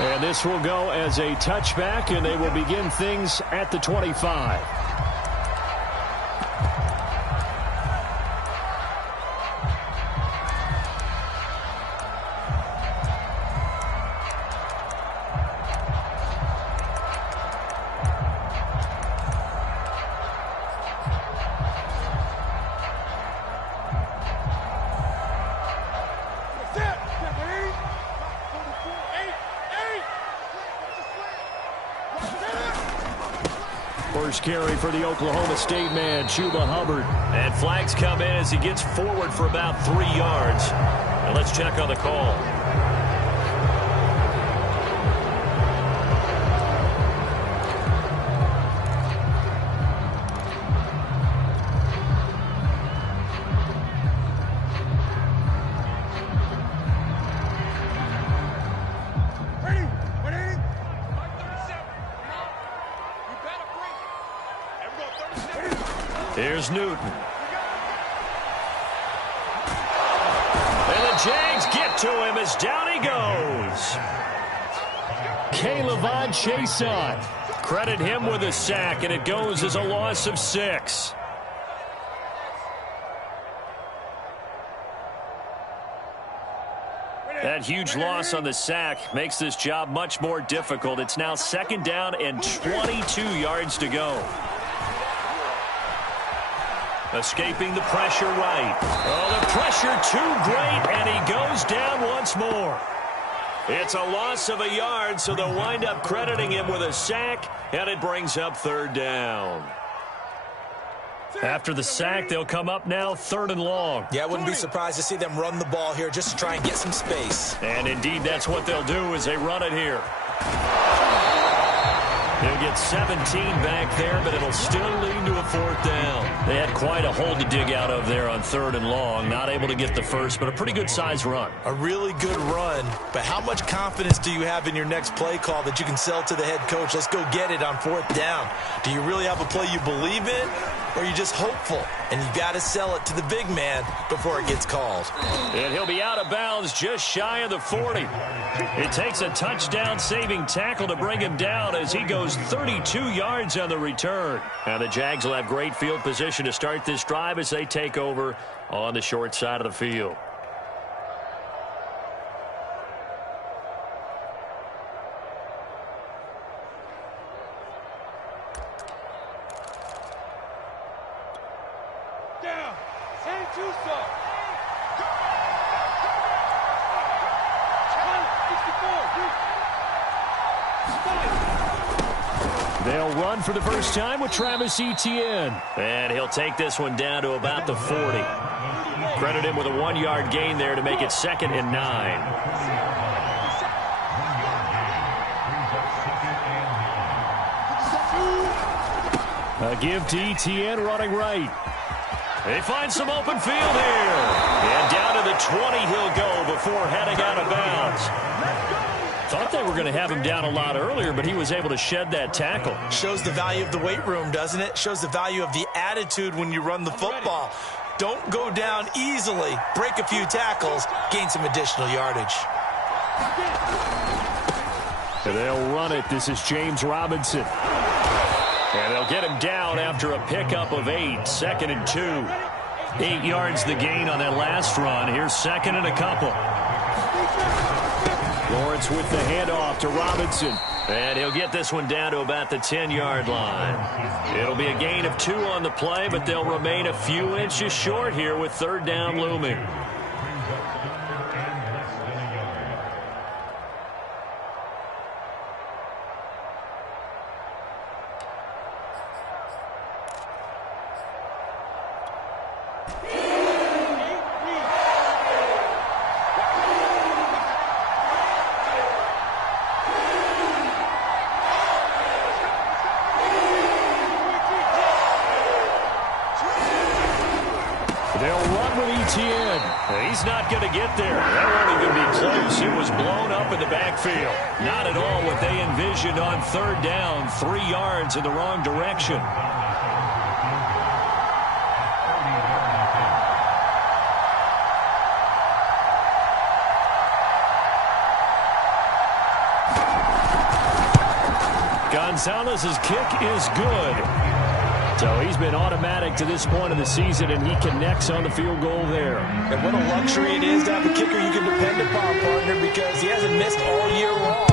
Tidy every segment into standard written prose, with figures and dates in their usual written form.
And this will go as a touchback, and they will begin things at the 25. First carry for the Oklahoma State man, Chuba Hubbard. And flags come in as he gets forward for about 3 yards. And let's check on the call. Here's Newton. And the Jags get to him as down he goes. Caleb Chason. Credit him with a sack, and it goes as a loss of 6. That huge loss on the sack makes this job much more difficult. It's now 2nd down and 22 yards to go. Escaping the pressure right. Oh, the pressure too great, and he goes down once more. It's a loss of a yard, so they'll wind up crediting him with a sack, and it brings up 3rd down. After the sack, they'll come up now 3rd and long. Yeah, I wouldn't be surprised to see them run the ball here just to try and get some space. And indeed, that's what they'll do as they run it here. He'll get 17 back there, but it'll still lead to a 4th down. They had quite a hole to dig out of there on 3rd and long. Not able to get the first, but a pretty good-sized run. A really good run, but how much confidence do you have in your next play call that you can sell to the head coach? Let's go get it on 4th down. Do you really have a play you believe in, or are you just hopeful? And you got to sell it to the big man before it gets called. And he'll be out of bounds just shy of the 40. It takes a touchdown-saving tackle to bring him down as he goes 32 yards on the return. And the Jags will have great field position to start this drive as they take over on the short side of the field. They'll run for the first time with Travis Etienne. And he'll take this one down to about the 40. Credit him with a 1-yard gain there to make it 2nd and 9. A give to Etienne running right. They find some open field here. And down to the 20 he'll go before heading out of bounds. Thought they were going to have him down a lot earlier, but he was able to shed that tackle. Shows the value of the weight room, doesn't it? Shows the value of the attitude when you run the football. Don't go down easily. Break a few tackles. Gain some additional yardage. They'll run it. This is James Robinson. And they'll get him down after a pickup of 8. 2nd and 2. 8 yards the gain on that last run. Here's 2nd and a couple. Lawrence with the handoff to Robinson. And he'll get this one down to about the 10-yard line. It'll be a gain of 2 on the play, but they'll remain a few inches short here with 3rd down looming. He's not going to get there. That won't even be close. It was blown up in the backfield. Not at all what they envisioned on 3rd down. 3 yards in the wrong direction. Gonzalez's kick is good. So he's been automatic to this point of the season, and he connects on the field goal there. And what a luxury it is to have a kicker you can depend upon, partner, because he hasn't missed all year long.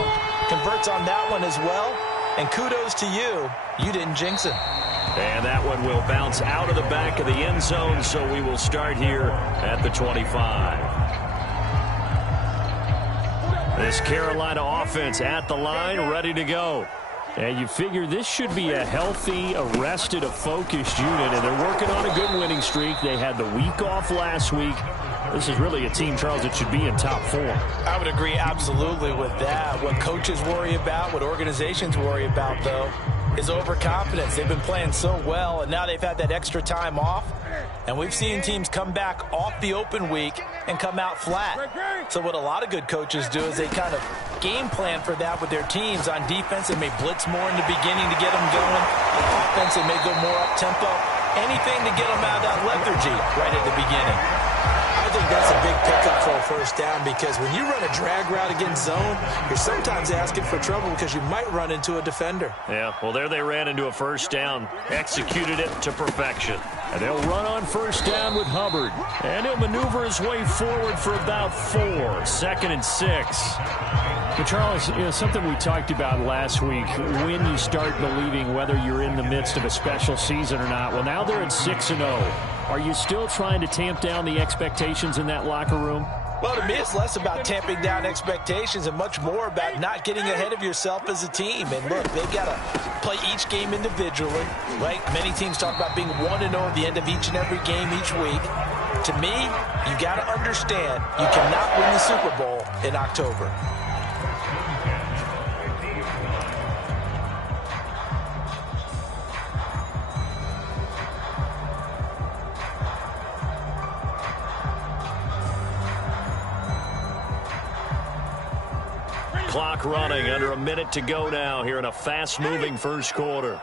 Converts on that one as well. And kudos to you. You didn't jinx him. And that one will bounce out of the back of the end zone, so we will start here at the 25. This Carolina offense at the line, ready to go. And you figure this should be a healthy, arrested, focused unit, and they're working on a good winning streak. They had the week off last week. This is really a team, Charles, that should be in top form. I would agree absolutely with that. What coaches worry about, what organizations worry about, though, is overconfidence. They've been playing so well, and now they've had that extra time off. And we've seen teams come back off the open week and come out flat. So what a lot of good coaches do is they kind of game plan for that with their teams. On defense, they may blitz more in the beginning to get them going. On offense, they may go more up-tempo. Anything to get them out of that lethargy right at the beginning. I think that's a big pickup for a first down, because when you run a drag route against zone, you're sometimes asking for trouble because you might run into a defender. Yeah, well, there they ran into a first down, executed it to perfection. And they'll run on first down with Hubbard. And he'll maneuver his way forward for about 4. 2nd and 6. But Charles, you know, something we talked about last week, when you start believing whether you're in the midst of a special season or not. Well, now they're at 6-0. Are you still trying to tamp down the expectations in that locker room? Well, to me, it's less about tamping down expectations and much more about not getting ahead of yourself as a team. And look, they've got to play each game individually, right? Many teams talk about being 1-0 at the end of each and every game each week. To me, you got to understand you cannot win the Super Bowl in October. Clock running, under a minute to go now here in a fast-moving first quarter.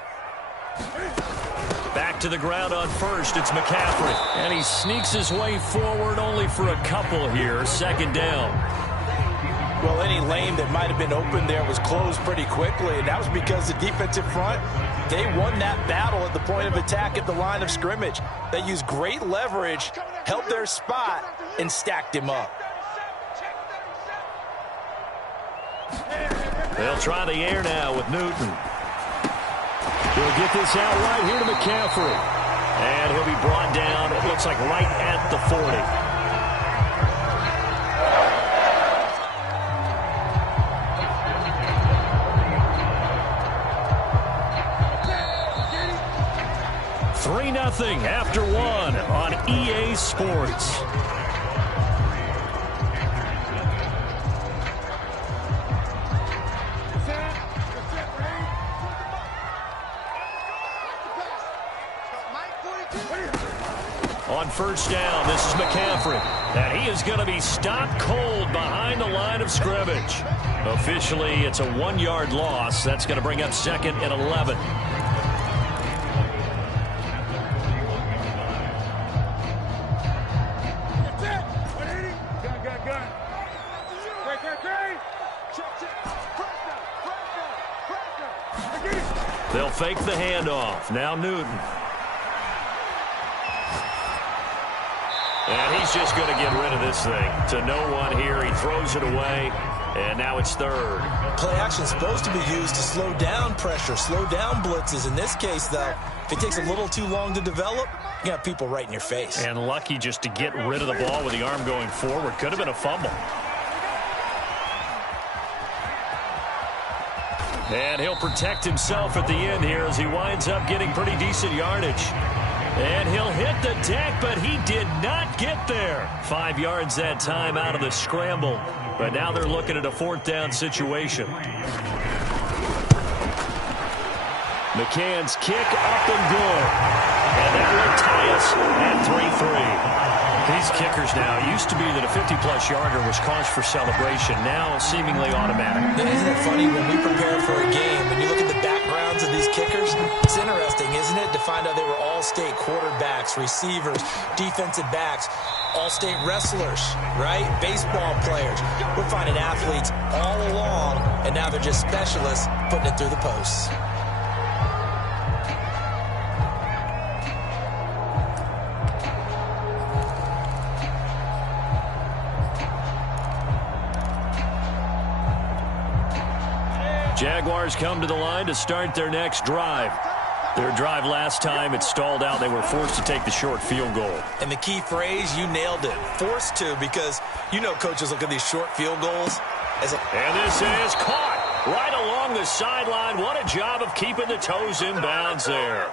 Back to the ground on first, it's McCaffrey. And he sneaks his way forward only for a couple here. 2nd down. Well, any lane that might have been open there was closed pretty quickly, and that was because the defensive front, they won that battle at the point of attack at the line of scrimmage. They used great leverage, held their spot, and stacked him up. They'll try the air now with Newton. He'll get this out right here to McCaffrey. And he'll be brought down, it looks like right at the 40. $3-0 after 1 on EA Sports. On first down, this is McCaffrey. And he is going to be stopped cold behind the line of scrimmage. Officially, it's a 1-yard loss. That's going to bring up 2nd and 11. They'll fake the handoff. Now Newton. And he's just going to get rid of this thing. To no one here. He throws it away. And now it's 3rd. Play action is supposed to be used to slow down pressure, slow down blitzes. In this case, though, if it takes a little too long to develop, you got people right in your face. And lucky just to get rid of the ball with the arm going forward. Could have been a fumble. And he'll protect himself at the end here as he winds up getting pretty decent yardage. And he'll hit the deck, but he did not get there. 5 yards that time out of the scramble. But now they're looking at a 4th down situation. McCann's kick up and good. And that will tie us at 3-3. These kickers now, used to be that a 50-plus yarder was cause for celebration. Now seemingly automatic. Isn't it funny when we prepare for a game, when you look at the background backgrounds of these kickers? It's interesting, isn't it, to find out they were all-state quarterbacks, receivers, defensive backs, all-state wrestlers, right? Baseball players. We're finding athletes all along, and now they're just specialists putting it through the posts. Jaguars come to the line to start their next drive. Their drive last time, it stalled out. They were forced to take the short field goal. And the key phrase, you nailed it. Forced to, because you know coaches look at these short field goals. And this is caught right along the sideline. What a job of keeping the toes in bounds there.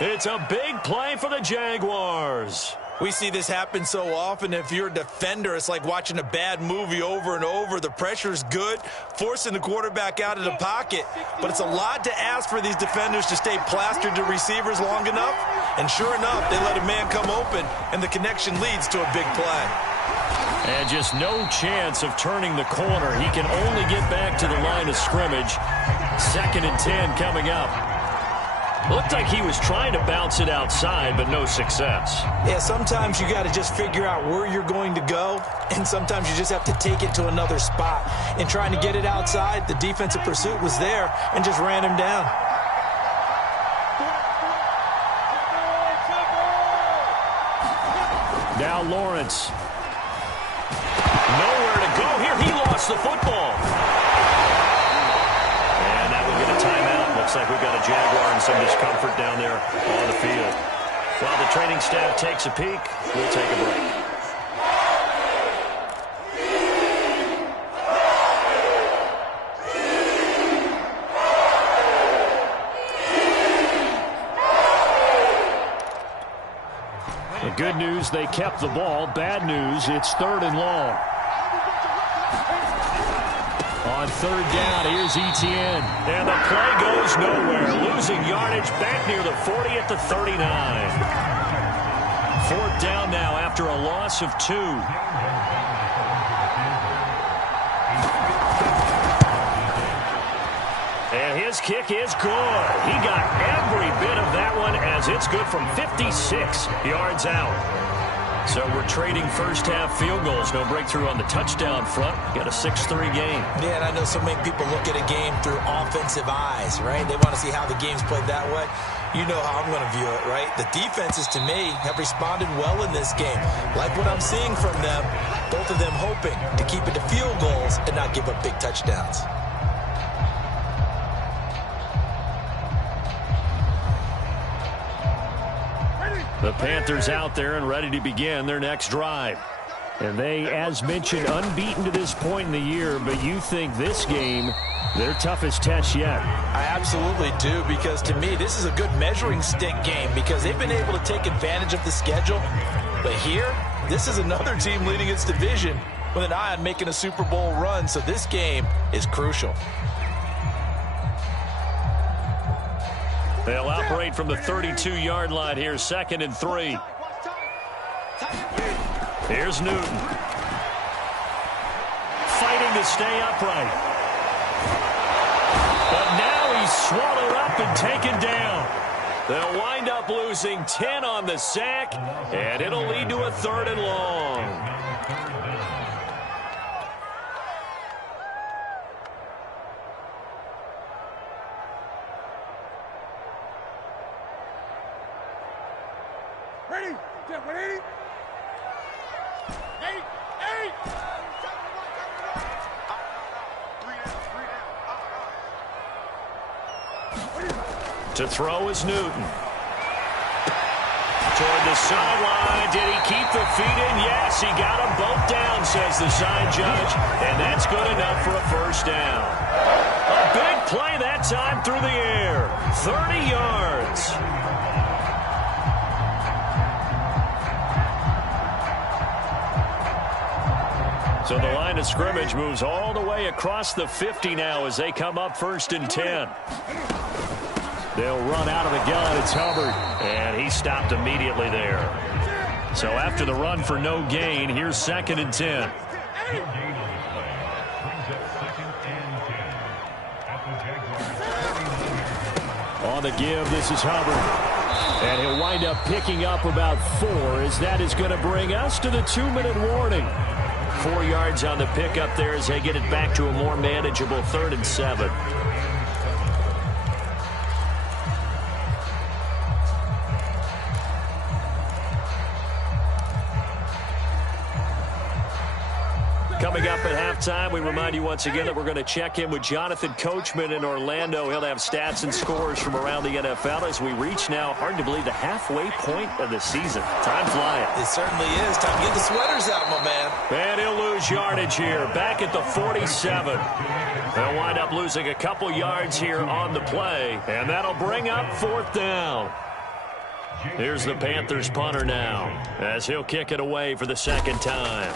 It's a big play for the Jaguars. We see this happen so often. If you're a defender, it's like watching a bad movie over and over. The pressure's good, forcing the quarterback out of the pocket. But it's a lot to ask for these defenders to stay plastered to receivers long enough. And sure enough, they let a man come open, and the connection leads to a big play. And just no chance of turning the corner. He can only get back to the line of scrimmage. 2nd and 10 coming up. Looked like he was trying to bounce it outside, but no success. Yeah, sometimes you got to just figure out where you're going to go, and sometimes you just have to take it to another spot. And trying to get it outside, the defensive pursuit was there and just ran him down. Now Lawrence. Nowhere to go here. He lost the football. And that will get a timeout. Looks like we've got a Jaguar and some discomfort down there on the field. While the training staff takes a peek, we'll take a break. The good news, they kept the ball. Bad news, it's 3rd and long. On 3rd down, here's Etienne. And the play goes nowhere. Losing yardage back near the 40 at the 39. 4th down now after a loss of 2. And his kick is good. He got every bit of that one as it's good from 56 yards out. So we're trading first-half field goals. No breakthrough on the touchdown front. Got a 6-3 game. Yeah, and I know so many people look at a game through offensive eyes, right? They want to see how the game's played that way. You know how I'm going to view it, right? The defenses, to me, have responded well in this game. Like what I'm seeing from them, both of them hoping to keep it to field goals and not give up big touchdowns. The Panthers out there and ready to begin their next drive. And they, as mentioned, unbeaten to this point in the year, but you think this game, their toughest test yet. I absolutely do, because to me, this is a good measuring stick game because they've been able to take advantage of the schedule. But here, this is another team leading its division with an eye on making a Super Bowl run, so this game is crucial. They'll operate from the 32-yard line here, 2nd and 3. Here's Newton. Fighting to stay upright. But now he's swallowed up and taken down. They'll wind up losing 10 on the sack, and it'll lead to a 3rd and long. Ready? Get ready? 8. To throw is Newton. Toward the sideline. Did he keep the feet in? Yes, he got them both down, says the side judge. And that's good enough for a 1st down. A big play that time through the air. 30 yards. So the line of scrimmage moves all the way across the 50 now as they come up 1st and 10. They'll run out of the gun. It's Hubbard. And he stopped immediately there. So after the run for no gain, here's 2nd and 10. On the give, this is Hubbard. And he'll wind up picking up about 4, as that is going to bring us to the 2-minute warning. 4 yards on the pickup there as they get it back to a more manageable 3rd and 7. Coming up at halftime, we remind you once again that we're going to check in with Jonathan Coachman in Orlando. He'll have stats and scores from around the NFL as we reach now, hard to believe, the halfway point of the season. Time flying. It certainly is. Time to get the sweaters out, my man. And he'll lose yardage here, back at the 47. They'll wind up losing a couple yards here on the play, and that'll bring up 4th down. Here's the Panthers punter now, as he'll kick it away for the 2nd time.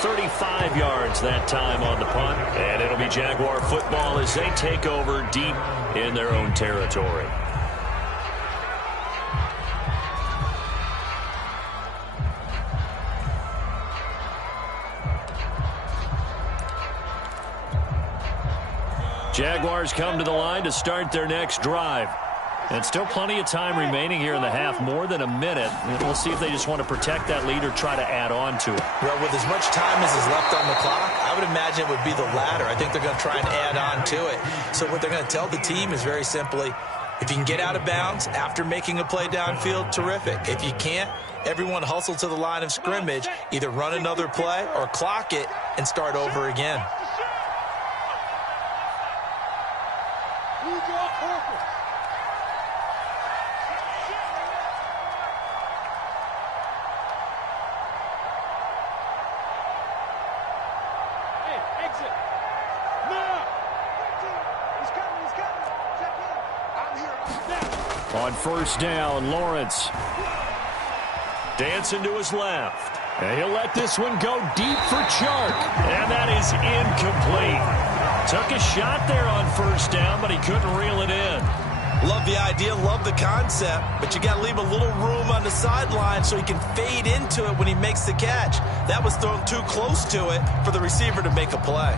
35 yards that time on the punt, and it'll be Jaguar football as they take over deep in their own territory. Jaguars come to the line to start their next drive. And still plenty of time remaining here in the half, more than a minute. And we'll see if they just want to protect that lead or try to add on to it. Well, with as much time as is left on the clock, I would imagine it would be the latter. I think they're going to try and add on to it. So what they're going to tell the team is very simply, if you can get out of bounds after making a play downfield, terrific. If you can't, everyone hustle to the line of scrimmage, either run another play or clock it and start over again. On 1st down, Lawrence. Dancing to his left. And he'll let this one go deep for Chark. And that is incomplete. Took a shot there on 1st down, but he couldn't reel it in. Love the idea, love the concept, but you got to leave a little room on the sideline so he can fade into it when he makes the catch. That was thrown too close to it for the receiver to make a play.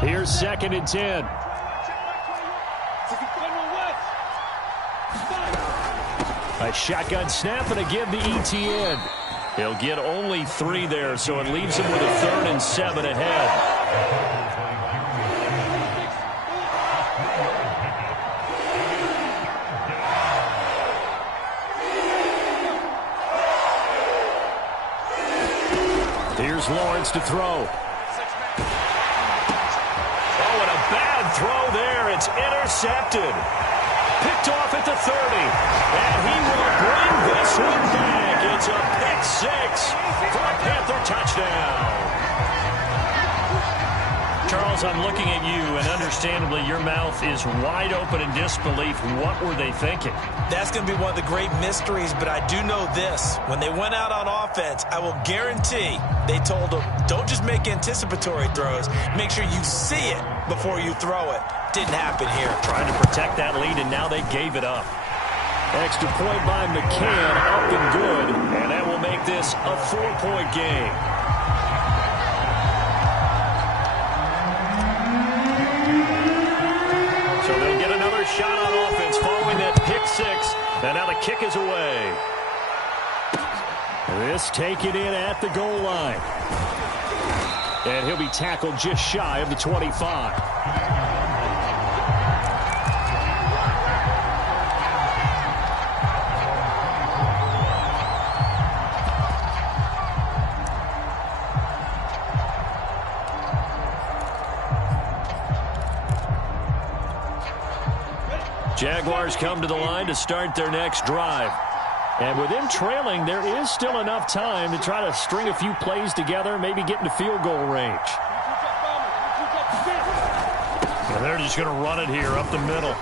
Here's 2nd and 10. A shotgun snap and a give to ETN. He'll get only 3 there, so it leaves him with a 3rd and 7 ahead. Here's Lawrence to throw. Bad throw there. It's intercepted. Picked off at the 30. And he will bring this one back. It's a pick 6 for a Panther touchdown. Charles, I'm looking at you, and understandably your mouth is wide open in disbelief. What were they thinking? That's going to be one of the great mysteries, but I do know this. When they went out on offense, I will guarantee they told them, don't just make anticipatory throws. Make sure you see it before you throw it. Didn't happen here. Trying to protect that lead, and now they gave it up. Extra point by McCann, up and good. And that will make this a 4-point game. So they'll get another shot on offense following that pick 6. And now the kick is away. This taken in at the goal line. And he'll be tackled just shy of the 25. Jaguars come to the line to start their next drive. And with them trailing, there is still enough time to try to string a few plays together, maybe get into field goal range. And they're just going to run it here up the middle.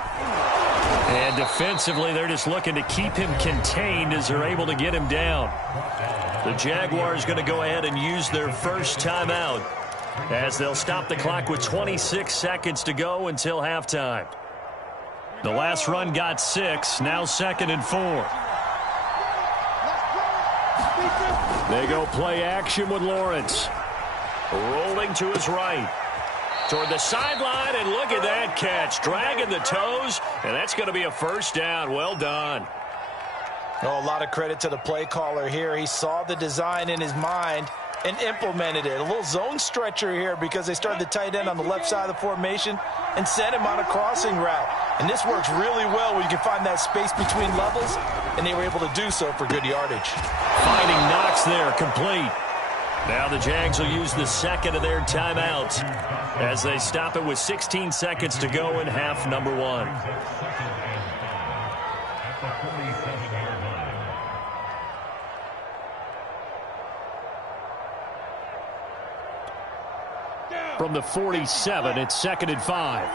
And defensively, they're just looking to keep him contained as they're able to get him down. The Jaguars going to go ahead and use their first timeout as they'll stop the clock with 26 seconds to go until halftime. The last run got 6, now 2nd and 4. They go play action with Lawrence. Rolling to his right. Toward the sideline, and look at that catch. Dragging the toes, and that's going to be a first down. Well done. Oh, a lot of credit to the play caller here. He saw the design in his mind and implemented it. A little zone stretcher here because they started the tight end on the left side of the formation and sent him on a crossing route. And this works really well when you can find that space between levels, and they were able to do so for good yardage. Finding Knox there, complete. Now the Jags will use the second of their timeouts as they stop it with 16 seconds to go in half number 1. From the 47, it's 2nd and 5.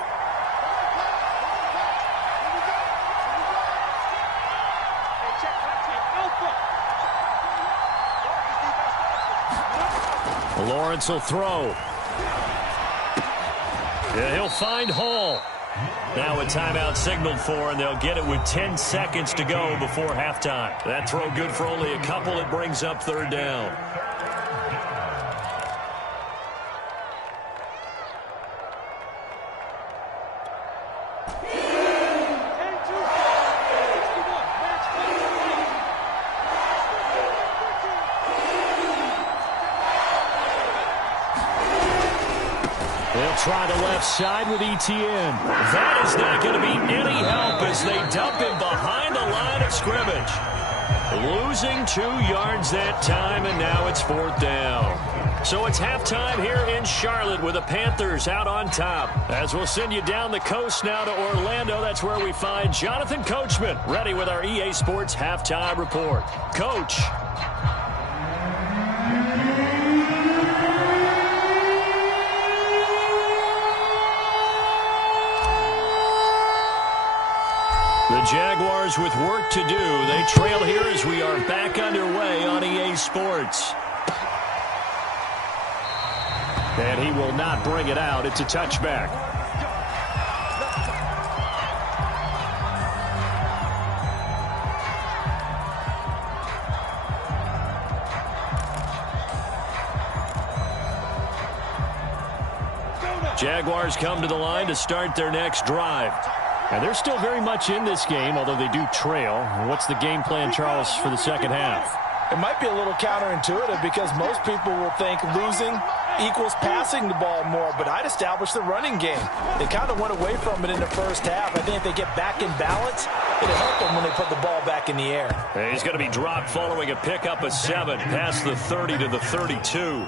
Lawrence will throw. Yeah, he'll find Hall. Now a timeout signaled for, and they'll get it with 10 seconds to go before halftime. That throw good for only a couple. It brings up 3rd down. Try the left side with ETN. That is not going to be any help as they dump him behind the line of scrimmage. Losing 2 yards that time, and now it's 4th down. So it's halftime here in Charlotte with the Panthers out on top. As we'll send you down the coast now to Orlando, that's where we find Jonathan Coachman ready with our EA Sports halftime report. Coach. The Jaguars with work to do. They trail here as we are back underway on EA Sports. And he will not bring it out. It's a touchback. Jaguars come to the line to start their next drive. And they're still very much in this game, although they do trail. What's the game plan, Charles, for the second half? It might be a little counterintuitive because most people will think losing equals passing the ball more, but I'd establish the running game. They kind of went away from it in the first half. I think if they get back in balance, it'll help them when they put the ball back in the air. And he's going to be dropped following a pickup of 7 past the 30 to the 32.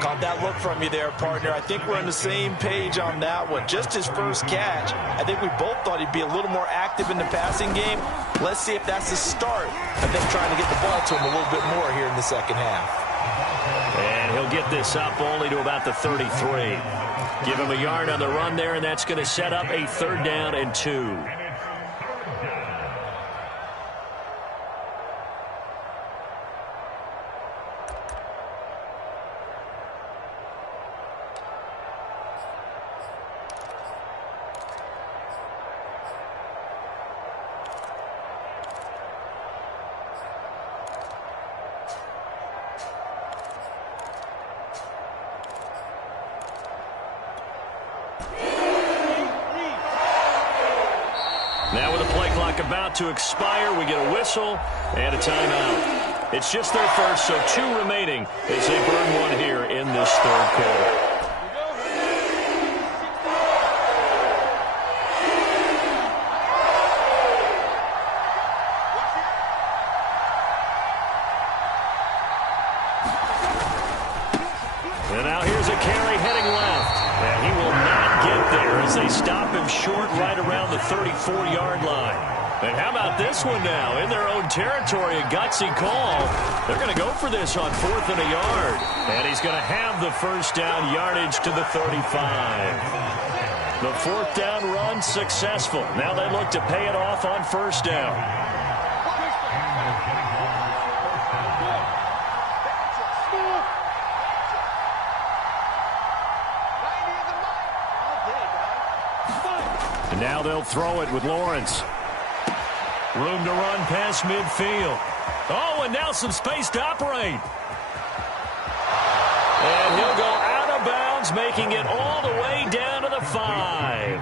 Caught that look from you there, partner. I think we're on the same page on that one. Just his first catch. I think we both thought he'd be a little more active in the passing game. Let's see if that's the start of them trying to get the ball to him a little bit more here in the second half. And he'll get this up only to about the 33. Give him a yard on the run there, and that's going to set up a 3rd down and 2. Now with the play clock about to expire, we get a whistle and a timeout. It's just their first, so 2 remaining as they burn 1 here in this 3rd quarter. And now here's a carry heading left. And he will not get there as they stop him short right around the 34-yard line. And how about this one now? In their own territory, a gutsy call. They're going to go for this on 4th and a yard. And he's going to have the first down yardage to the 35. The 4th down run successful. Now they look to pay it off on 1st down. Now they'll throw it with Lawrence. Room to run past midfield. Oh, and now some space to operate. And he'll go out of bounds, making it all the way down to the 5.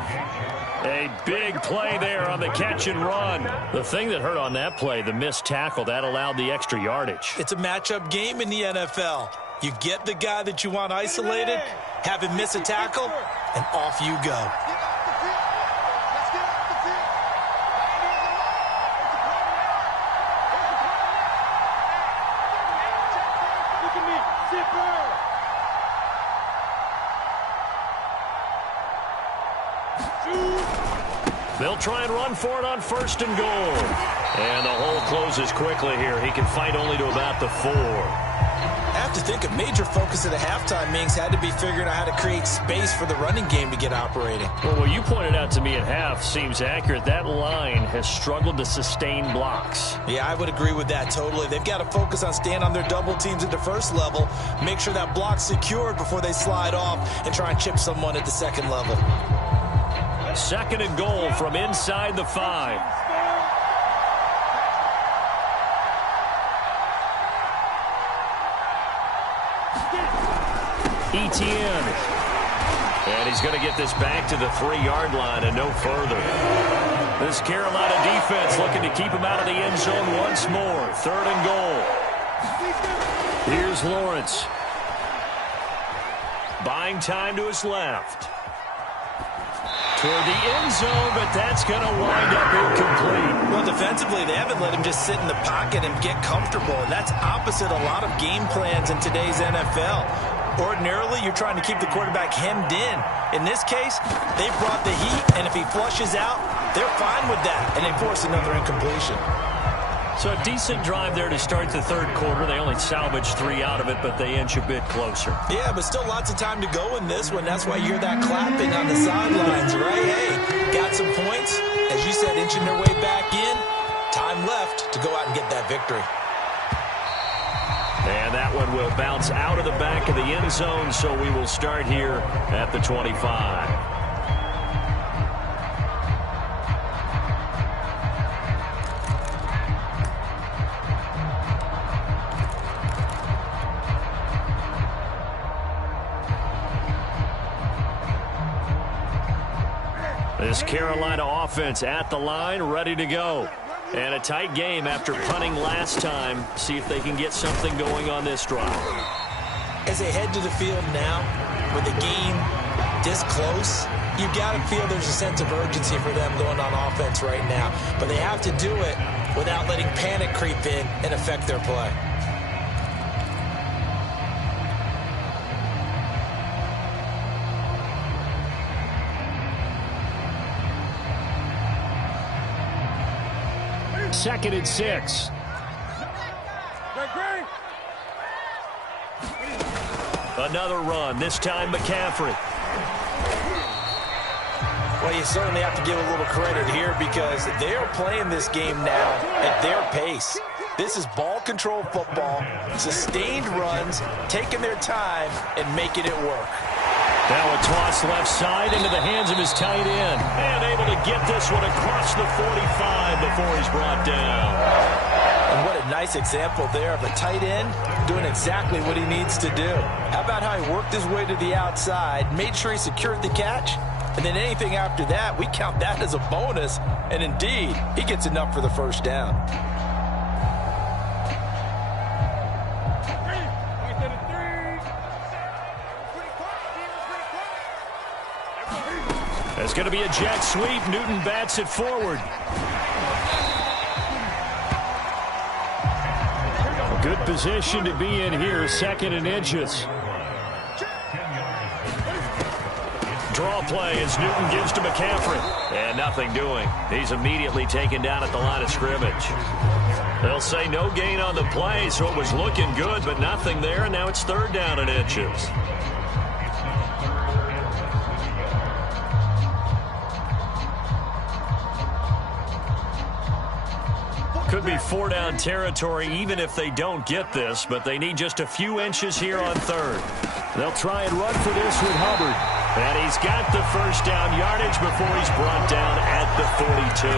A big play there on the catch and run. The thing that hurt on that play, the missed tackle, that allowed the extra yardage. It's a matchup game in the NFL. You get the guy that you want isolated, have him miss a tackle, and off you go. They'll try and run for it on 1st and goal. And the hole closes quickly here. He can fight only to about the 4. I have to think a major focus of the halftime Mings had to be figuring out how to create space for the running game to get operating. Well, what you pointed out to me at half seems accurate. That line has struggled to sustain blocks. Yeah, I would agree with that totally. They've got to focus on staying on their double teams at the first level, make sure that block's secured before they slide off and try and chip someone at the second level. 2nd and goal from inside the 5. Etienne. And he's going to get this back to the 3-yard line and no further. This Carolina defense looking to keep him out of the end zone once more. 3rd and goal. Here's Lawrence. Buying time to his left. Toward the end zone, but that's going to wind up incomplete. Well, defensively, they haven't let him just sit in the pocket and get comfortable, and that's opposite a lot of game plans in today's NFL. Ordinarily, you're trying to keep the quarterback hemmed in. In this case, they brought the heat, and if he flushes out, they're fine with that, and they force another incompletion. So a decent drive there to start the 3rd quarter. They only salvaged 3 out of it, but they inch a bit closer. Yeah, but still lots of time to go in this one. That's why you hear that clapping on the sidelines, right? Hey, got some points. As you said, inching their way back in. Time left to go out and get that victory. And that one will bounce out of the back of the end zone, so we will start here at the 25. This Carolina offense at the line, ready to go. And a tight game after punting last time. See if they can get something going on this drive. As they head to the field now, with the game this close, you've got to feel there's a sense of urgency for them going on offense right now. But they have to do it without letting panic creep in and affect their play. Second and 6. Another run, this time McCaffrey. Well, you certainly have to give a little credit here because they are playing this game now at their pace. This is ball control football, sustained runs, taking their time and making it work. Now a toss left side into the hands of his tight end. And able to get this one across the 45 before he's brought down. And what a nice example there of a tight end doing exactly what he needs to do. How about how he worked his way to the outside, made sure he secured the catch, and then anything after that, we count that as a bonus. And indeed, he gets enough for the first down. It's going to be a jet sweep. Newton bats it forward. A good position to be in here. 2nd and inches. Draw play as Newton gives to McCaffrey. And nothing doing. He's immediately taken down at the line of scrimmage. They'll say no gain on the play, so it was looking good, but nothing there. And now it's 3rd down and inches. Could be 4-down territory even if they don't get this, but they need just a few inches here on 3rd. They'll try and run for this with Hubbard. And he's got the first down yardage before he's brought down at the 42.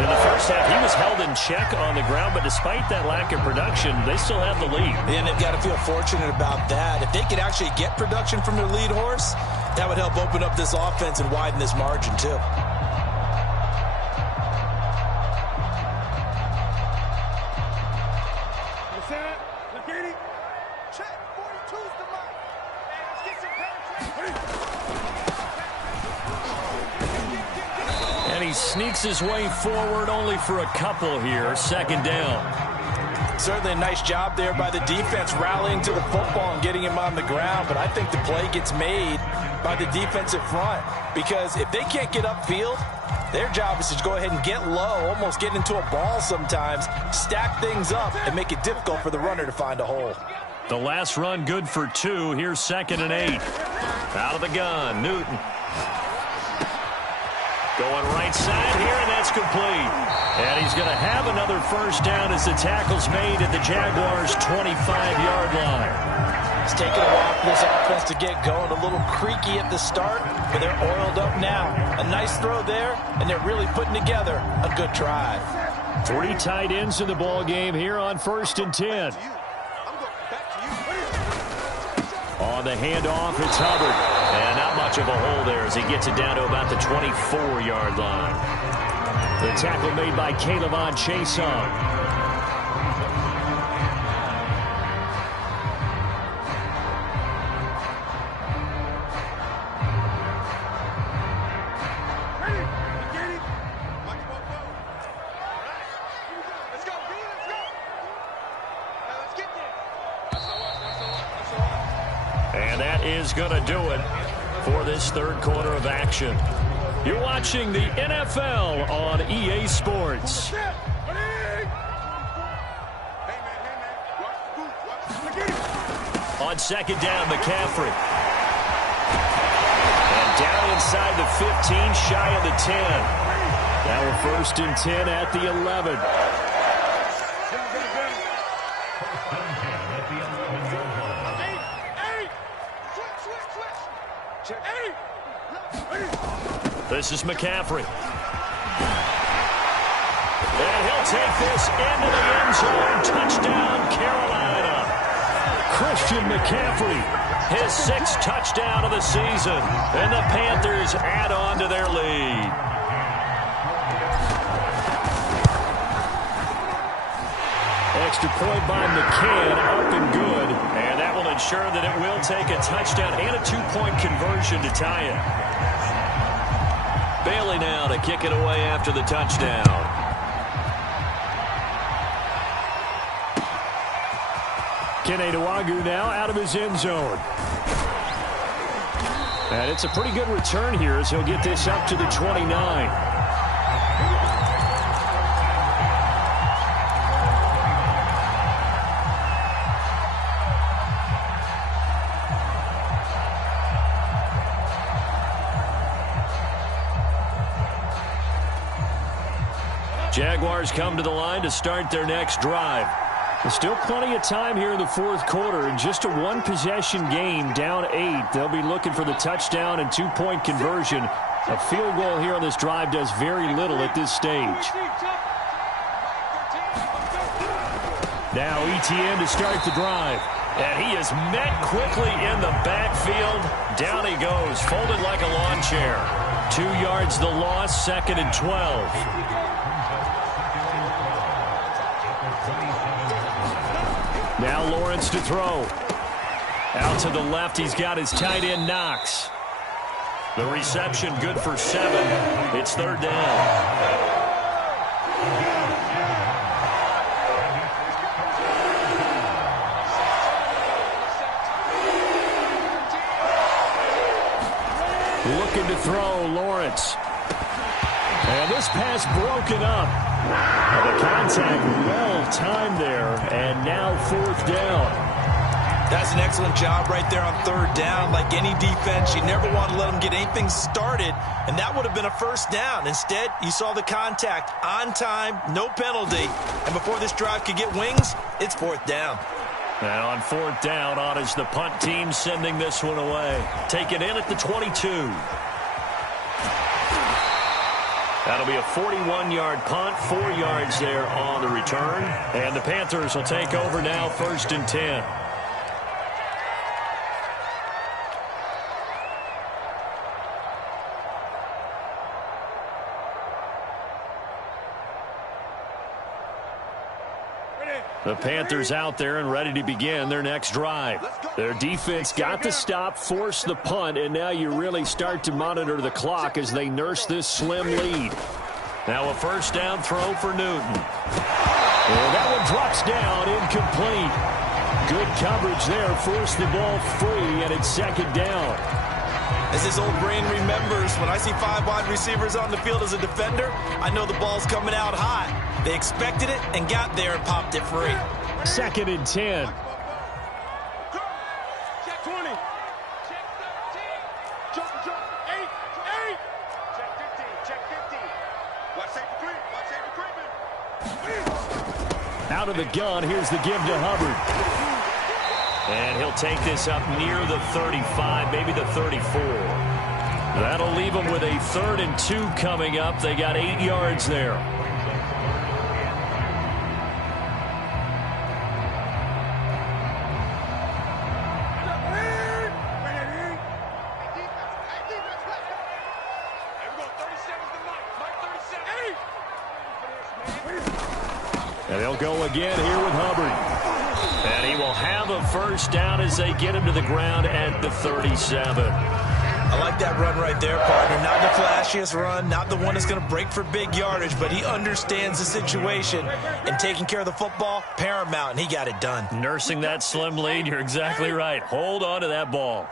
In the first half, he was held in check on the ground, but despite that lack of production, they still have the lead. And they've got to feel fortunate about that. If they could actually get production from their lead horse, that would help open up this offense and widen this margin, too. And he sneaks his way forward only for a couple here. Second down. Certainly a nice job there by the defense rallying to the football and getting him on the ground. But I think the play gets made by the defensive front. Because if they can't get upfield, their job is to go ahead and get low, almost get into a ball sometimes, stack things up, and make it difficult for the runner to find a hole. The last run good for 2. Here's 2nd and 8. Out of the gun, Newton. Going right side here, and that's complete. And he's going to have another first down as the tackle's made at the Jaguars' 25-yard line. It's taken a while for this offense to get going. A little creaky at the start, but they're oiled up now. A nice throw there, and they're really putting together a good drive. 3 tight ends in the ball game here on 1st and 10. On the handoff, it's Hubbard. And not much of a hole there as he gets it down to about the 24-yard line. The tackle made by Caleb Chason. And that is going to do it for this third quarter of action. You're watching the NFL on EA Sports. On second down, McCaffrey. And down inside the 15, shy of the 10. Now we're 1st and 10 at the 11. This is McCaffrey. And he'll take this into the end zone. Touchdown, Carolina. Christian McCaffrey, his 6th touchdown of the season. And the Panthers add on to their lead. Extra point by McCann, up and good. And that will ensure that it will take a touchdown and a 2-point conversion to tie it. Bailey now to kick it away after the touchdown. Kene Nwangwu now out of his end zone. And it's a pretty good return here as he'll get this up to the 29. Jaguars come to the line to start their next drive. There's still plenty of time here in the fourth quarter. In just a 1-possession game, down 8. They'll be looking for the touchdown and 2-point conversion. A field goal here on this drive does very little at this stage. Now ETN to start the drive. And he is met quickly in the backfield. Down he goes, folded like a lawn chair. 2 yards the loss, 2nd and 12. Now Lawrence to throw. Out to the left, he's got his tight end Knox. The reception good for 7. It's 3rd down. Looking to throw, Lawrence. And this pass broken up. The contact well timed there, and now 4th down. That's an excellent job right there on 3rd down. Like any defense, you never want to let them get anything started, and that would have been a 1st down. Instead, you saw the contact on time, no penalty, and before this drive could get wings, it's 4th down. And on fourth down, on is the punt team sending this one away. Taken in at the 22. That'll be a 41-yard punt, 4 yards there on the return. And the Panthers will take over now, 1st and 10. The Panthers out there and ready to begin their next drive. Their defense got the stop, forced the punt, and now you really start to monitor the clock as they nurse this slim lead. Now a first down throw for Newton. And that one drops down, incomplete. Good coverage there, forced the ball free, and it's 2nd down. As this old brain remembers, when I see 5 wide receivers on the field as a defender, I know the ball's coming out hot. They expected it and got there and popped it free. 2nd and 10. Check 20. Check 13. Jump, 8. Check 15. Check 15. Watch safety creep. Watch safety creeping. Out of the gun, here's the give to Hubbard. And he'll take this up near the 35, maybe the 34. That'll leave them with a 3rd and 2 coming up. They got 8 yards there. And they'll go again here with Hubbard. And he will have a first down as they get him to the ground at the 37. I like that run right there, partner. Not the flashiest run, not the one that's going to break for big yardage, but he understands the situation, and taking care of the football, paramount, and he got it done. Nursing that slim lead, you're exactly right. Hold on to that ball.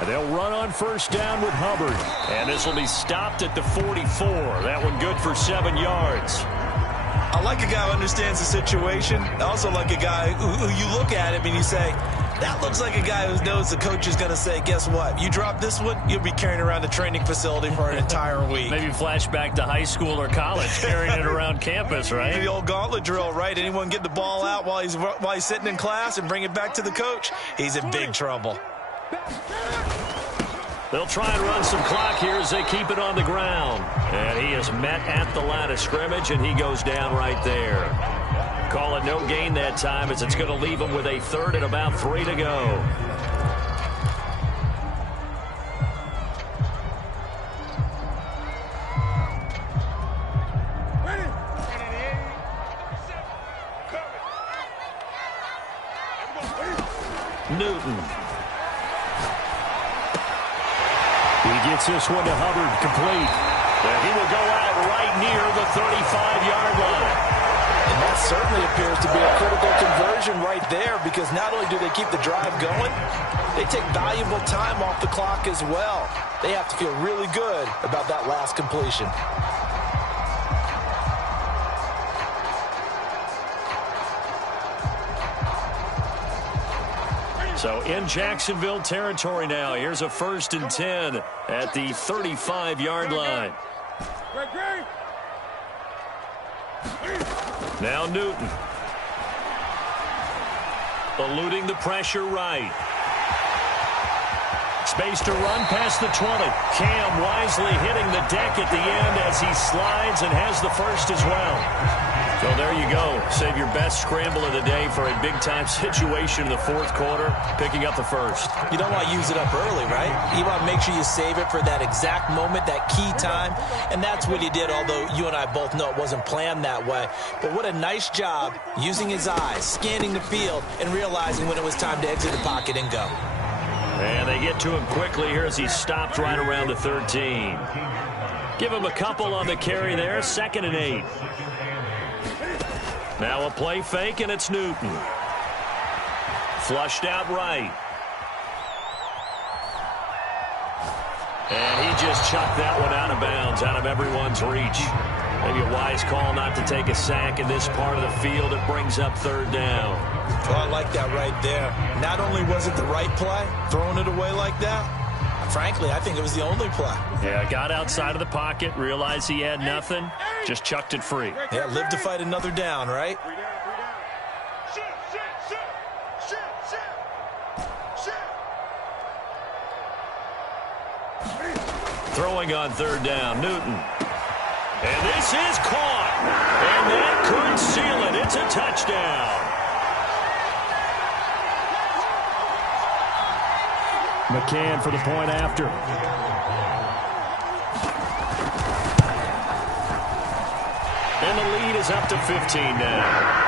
And they'll run on first down with Hubbard. And this will be stopped at the 44. That one good for 7 yards. I like a guy who understands the situation. I also like a guy who you look at him and you say, that looks like a guy who knows the coach is going to say, guess what? You drop this one, you'll be carrying around the training facility for an entire week. Maybe flashback to high school or college, carrying it around campus, right? The old gauntlet drill, right? Anyone get the ball out while he's sitting in class and bring it back to the coach, he's in big trouble. They'll try and run some clock here as they keep it on the ground. And he is met at the line of scrimmage, and he goes down right there. Call it no gain that time as it's going to leave him with a 3rd and about 3 to go. Newton. He gets this one to Hubbard, complete. And he will go out right near the 35-yard line. And that certainly appears to be a critical conversion right there, because not only do they keep the drive going, they take valuable time off the clock as well. They have to feel really good about that last completion. So in Jacksonville territory now. Here's a 1st and 10 at the 35-yard line. Now Newton. Eluding the pressure right. Space to run past the 20. Cam wisely hitting the deck at the end as he slides and has the first as well. So there you go. Save your best scramble of the day for a big-time situation in the 4th quarter, picking up the first. You don't want to use it up early, right? You want to make sure you save it for that exact moment, that key time, and that's what he did, although you and I both know it wasn't planned that way. But what a nice job using his eyes, scanning the field, and realizing when it was time to exit the pocket and go. And they get to him quickly here as he stopped right around the 13. Give him a couple on the carry there, 2nd and 8. Now a play fake, and it's Newton. Flushed out right. And he just chucked that one out of bounds, out of everyone's reach. Maybe a wise call not to take a sack in this part of the field. It brings up 3rd down. Well, I like that right there. Not only was it the right play, throwing it away like that, frankly, I think it was the only play. Yeah, got outside of the pocket, realized he had nothing, Just chucked it free. Yeah, live to fight another down, right? 3 down, 3 down. Throwing on 3rd down, Newton. And this is caught. And that could seal it. It's a touchdown. McCann for the point after. And the lead is up to 15 now.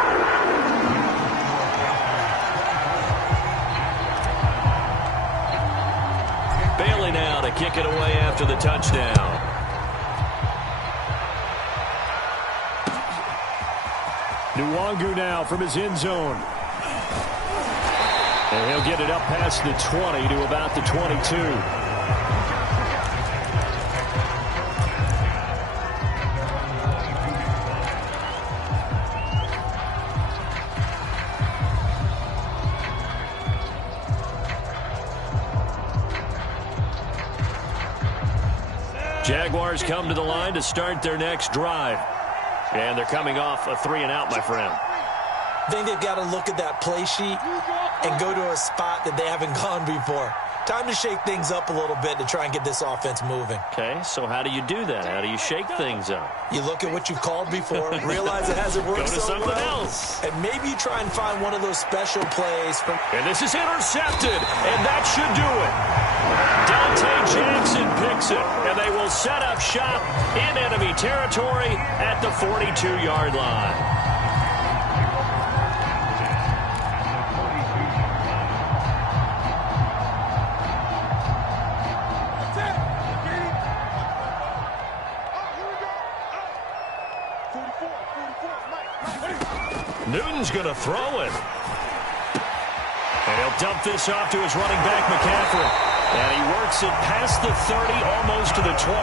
Bailey now to kick it away after the touchdown. Nwangu now from his end zone. And he'll get it up past the 20 to about the 22. Jaguars come to the line to start their next drive. And they're coming off a 3-and-out, my friend. I think they've got to look at that play sheet and go to a spot that they haven't gone before. Time to shake things up a little bit to try and get this offense moving. Okay, so how do you do that? How do you shake things up? You look at what you've called before, realize it hasn't worked Go to so something well, else. and maybe you try and find one of those special plays. And this is intercepted, and that should do it. Dante Jackson picks it, and they will set up shop in enemy territory at the 42-yard line. Newton's going to throw it. And he'll dump this off to his running back, McCaffrey. And he works it past the 30, almost to the 25.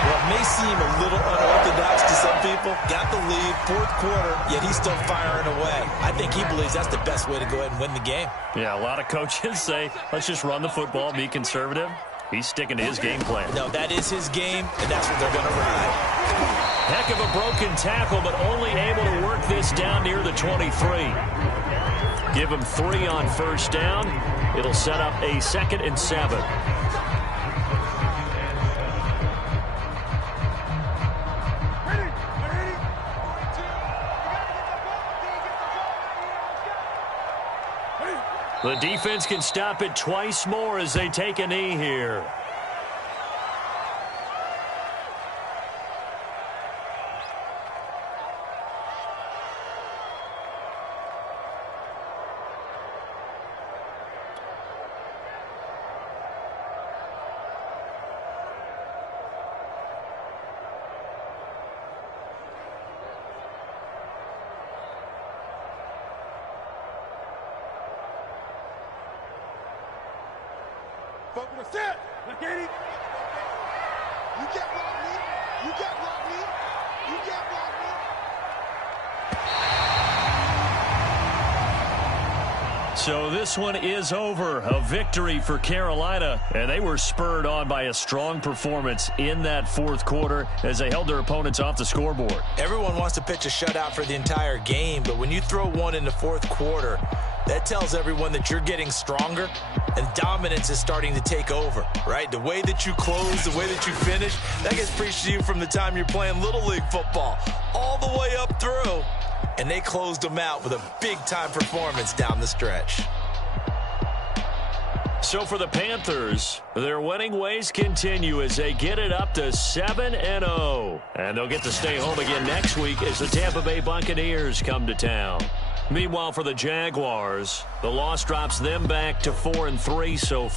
Well, it may seem a little unorthodox to some people. Got the lead, 4th quarter, yet he's still firing away. I think he believes that's the best way to go ahead and win the game. Yeah, a lot of coaches say, let's just run the football, be conservative. He's sticking to his game plan. No, that is his game, and that's what they're going to ride. Heck of a broken tackle, but only able to work this down near the 23. Give him 3 on 1st down. It'll set up a 2nd and 7. The defense can stop it twice more as they take a knee here. Set. You can't block me. You can't block me. You can't block me. So this one is over. A victory for Carolina. And they were spurred on by a strong performance in that 4th quarter as they held their opponents off the scoreboard. Everyone wants to pitch a shutout for the entire game, but when you throw one in the 4th quarter, that tells everyone that you're getting stronger and dominance is starting to take over, right? The way that you close, the way that you finish, that gets preached to you from the time you're playing Little League football all the way up through. And they closed them out with a big-time performance down the stretch. So for the Panthers, their winning ways continue as they get it up to 7-0. And they'll get to stay home again next week as the Tampa Bay Buccaneers come to town. Meanwhile, for the Jaguars, the loss drops them back to 4-3 so far.